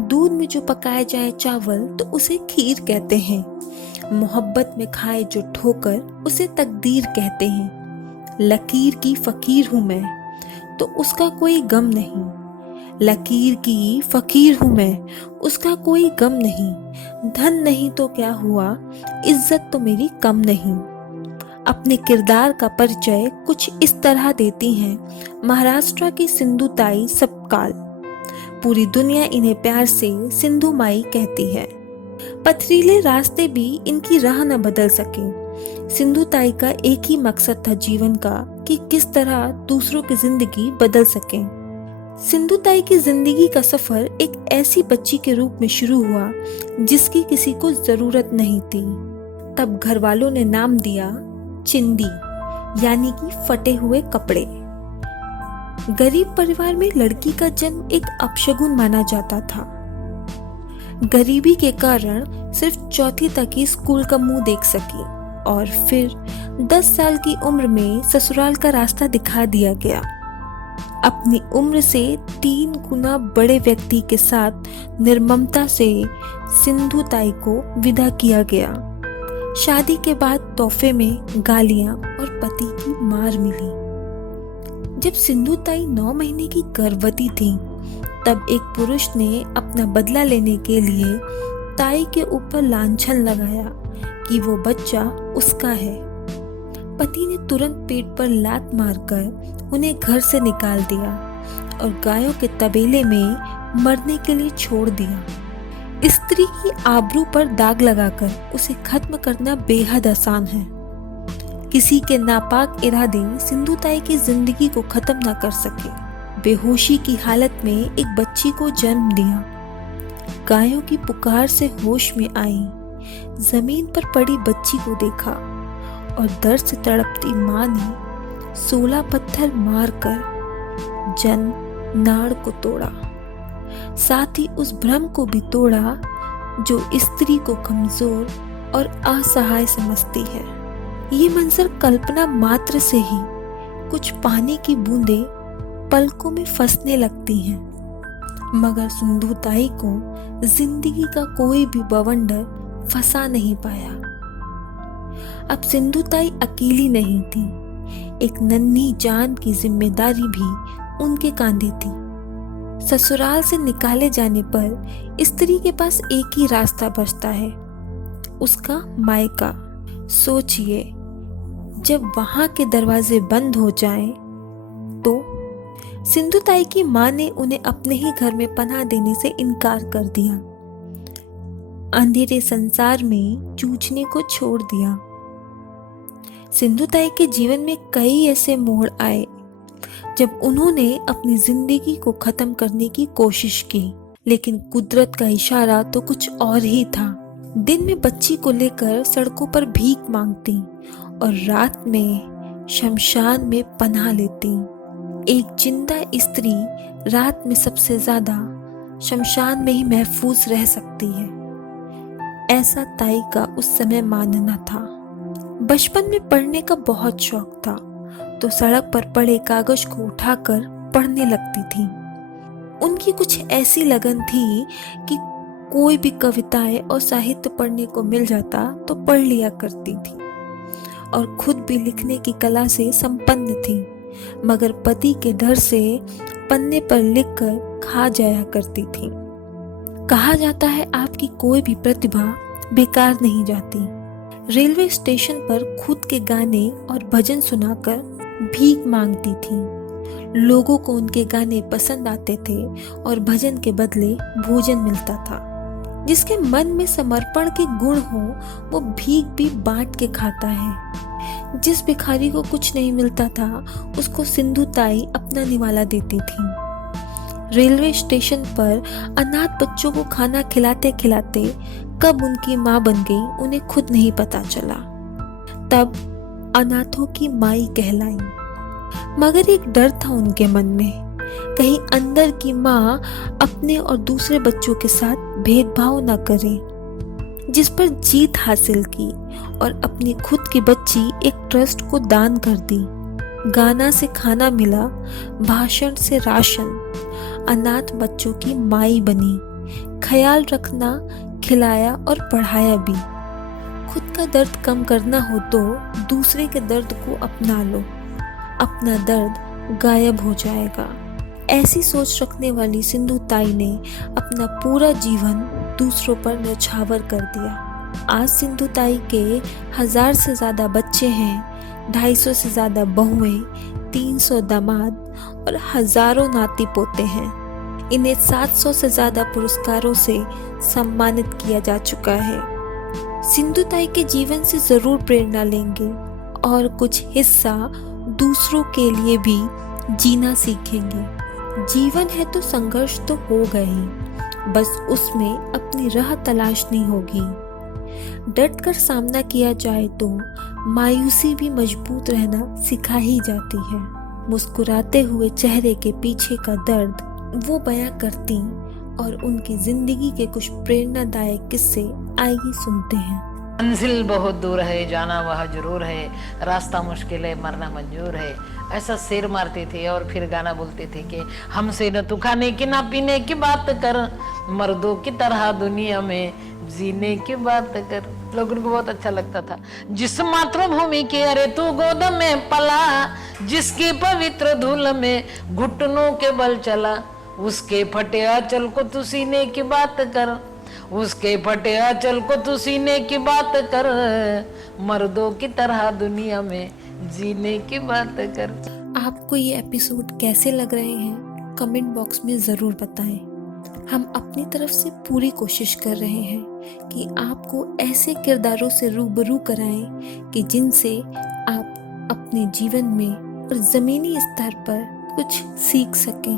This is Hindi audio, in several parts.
दूध में जो पकाए जाए चावल तो उसे खीर कहते हैं। मोहब्बत में खाए जो ठोकर उसे तकदीर कहते हैं। लकीर की फकीर हूँ मैं तो उसका कोई गम नहीं। लकीर की फकीर हूँ मैं, उसका कोई गम नहीं। धन नहीं तो क्या हुआ, इज्जत तो मेरी कम नहीं। अपने किरदार का परिचय कुछ इस तरह देती हैं महाराष्ट्र की सिंधुताई सपकाल। पूरी दुनिया इन्हें प्यार से सिंधु माई कहती है। पथरीले रास्ते भी इनकी राह न बदल सके। सिंधुताई का एक ही मकसद था जीवन का कि किस तरह दूसरों की जिंदगी बदल सके। सिंधुताई की जिंदगी का सफर एक ऐसी बच्ची के रूप में शुरू हुआ जिसकी किसी को जरूरत नहीं थी। तब घर वालों ने नाम दिया चिंदी, यानी कि फटे हुए कपड़े। गरीब परिवार में लड़की का जन्म एक अपशगुन माना जाता था। गरीबी के कारण सिर्फ चौथी तक ही स्कूल का मुंह देख सकी और फिर 10 साल की उम्र में ससुराल का रास्ता दिखा दिया गया। अपनी उम्र से 3 गुना बड़े व्यक्ति के साथ निर्ममता से सिंधुताई को विदा किया गया। शादी के बाद तोहफे में गालियां और पति की मार मिली। जब सिंधुताई 9 महीने की गर्भवती थी तब एक पुरुष ने अपना बदला लेने के लिए ताई के ऊपर लांछन लगाया कि वो बच्चा उसका है। पति ने तुरंत पेट पर लात मारकर उन्हें घर से निकाल दिया और गायों के तबेले में मरने के लिए छोड़ दिया। स्त्री की आबरू पर दाग लगाकर उसे खत्म करना बेहद आसान है। किसी के नापाक इरादे सिंधुताई की जिंदगी को खत्म न कर सके। बेहोशी की हालत में एक बच्ची को जन्म दिया। गायों की पुकार से होश में आई, जमीन पर पड़ी बच्ची को देखा और दर्द से तड़पती माँ ने 16 पत्थर मारकर नाड़ को तोड़ा। साथ ही उस भ्रम को भी तोड़ा जो स्त्री को कमजोर और असहाय समझती है। ये मंजर कल्पना मात्र से ही कुछ पानी की बूंदें पलकों में फंसने लगती हैं, मगर सिंधुताई को जिंदगी का कोई भी बवंडर फंसा नहीं पाया। अब सिंधुताई अकेली नहीं थी, एक नन्ही जान की जिम्मेदारी भी उनके कांधे थी। ससुराल से निकाले जाने पर स्त्री के पास एक ही रास्ता बचता है, उसका मायका। सोचिए, जब वहां के दरवाजे बंद हो जाएं, तो सिंधुताई की मां ने उन्हें अपने ही घर में पनाह देने से इनकार कर दिया। अंधेरे संसार में जूझने को छोड़ दिया। सिंधुताई के जीवन में कई ऐसे मोड़ आए जब उन्होंने अपनी जिंदगी को खत्म करने की कोशिश की, लेकिन कुदरत का इशारा तो कुछ और ही था। दिन में बच्ची को लेकर सड़कों पर भीख मांगती और रात में शमशान में पनाह लेती। एक जिंदा स्त्री रात में सबसे ज्यादा शमशान में ही महफूज रह सकती है, ऐसा ताई का उस समय मानना था। बचपन में पढ़ने का बहुत शौक था, तो सड़क पर पड़े कागज को उठाकर पढ़ने लगती थी। उनकी कुछ ऐसी लगन थी कि कोई भी कविताएं और साहित्य पढ़ने को मिल जाता तो पढ़ लिया करती थी और खुद भी लिखने की कला से संपन्न थी, मगर पति के डर से पन्ने पर लिखकर खा जाया करती थी। कहा जाता है आपकी कोई भी प्रतिभा बेकार नहीं जाती। रेलवे स्टेशन पर खुद के गाने और भजन सुनाकर भीख मांगती थी। लोगों को उनके गाने पसंद आते थे और भजन के बदले भोजन मिलता था। जिसके मन में समर्पण के गुण हो वो भीख भी बांट के खाता है। जिस भिखारी को कुछ नहीं मिलता था उसको सिंधुताई अपना निवाला देती थी। रेलवे स्टेशन पर अनाथ बच्चों को खाना खिलाते खिलाते कब उनकी माँ बन गई उन्हें खुद नहीं पता चला। तब अनाथों की माई कहलाई, मगर एक डर था उनके मन में, कहीं अंदर की माँ अपने और दूसरे बच्चों के साथ भेदभाव न करे। जिस पर जीत हासिल की और अपनी खुद की बच्ची एक ट्रस्ट को दान कर दी। गाना से खाना मिला, भाषण से राशन, अनाथ बच्चों की माई बनी। ख्याल रखना, खिलाया और पढ़ाया भी। खुद का दर्द कम करना हो तो दूसरे के दर्द को अपना लो, अपना दर्द गायब हो जाएगा। ऐसी सोच रखने वाली सिंधु ताई ने अपना पूरा जीवन दूसरों पर न्यौछावर कर दिया। आज सिंधु ताई के 1000 से ज़्यादा बच्चे हैं, 250 से ज़्यादा बहुएं, 300 दामाद और हजारों नाती पोते हैं। इन्हें 700 से ज़्यादा पुरस्कारों से सम्मानित किया जा चुका है। सिंधु ताई के जीवन से ज़रूर प्रेरणा लेंगे और कुछ हिस्सा दूसरों के लिए भी जीना सीखेंगे। जीवन है तो संघर्ष तो होगा ही, बस उसमें अपनी राह तलाशनी होगी। डट कर सामना किया जाए तो मायूसी भी मजबूत रहना सिखा ही जाती है। मुस्कुराते हुए चेहरे के पीछे का दर्द वो बयां करती और उनकी जिंदगी के कुछ प्रेरणादायक किस्से आइए सुनते हैं। मंजिल बहुत दूर है, जाना वह जरूर है, रास्ता मुश्किल है, मरना मंजूर है, ऐसा शेर मारते थे और फिर गाना बोलते थे कि हमसे न तू खाने की ना पीने की बात कर, मर्दों की तरह दुनिया में जीने की बात कर। लोगों को बहुत अच्छा लगता था। जिस मातृभूमि के अरे तू गोद में पला, जिसकी पवित्र धूल में घुटनों के बल चला, उसके फटे आंचल को तू सीने की बात कर, उसके फटे आंचल को तू सीने की बात कर, मर्दों की तरह दुनिया में जीने की बात कर। आपको ये एपिसोड कैसे लग रहे हैं कमेंट बॉक्स में ज़रूर बताएं। हम अपनी तरफ से पूरी कोशिश कर रहे हैं कि आपको ऐसे किरदारों से रूबरू कराएं कि जिनसे आप अपने जीवन में और ज़मीनी स्तर पर कुछ सीख सकें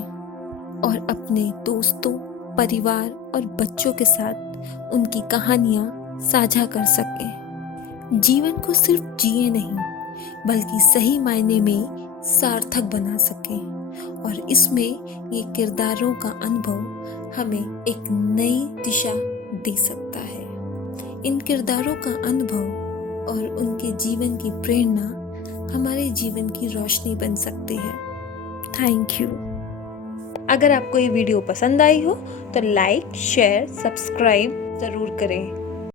और अपने दोस्तों, परिवार और बच्चों के साथ उनकी कहानियाँ साझा कर सकें। जीवन को सिर्फ जिए नहीं बल्कि सही मायने में सार्थक बना सकें और इसमें ये किरदारों का अनुभव हमें एक नई दिशा दे सकता है। इन किरदारों का अनुभव और उनके जीवन की प्रेरणा हमारे जीवन की रोशनी बन सकती है। Thank you. अगर आपको ये वीडियो पसंद आई हो तो लाइक, शेयर, सब्सक्राइब ज़रूर करें।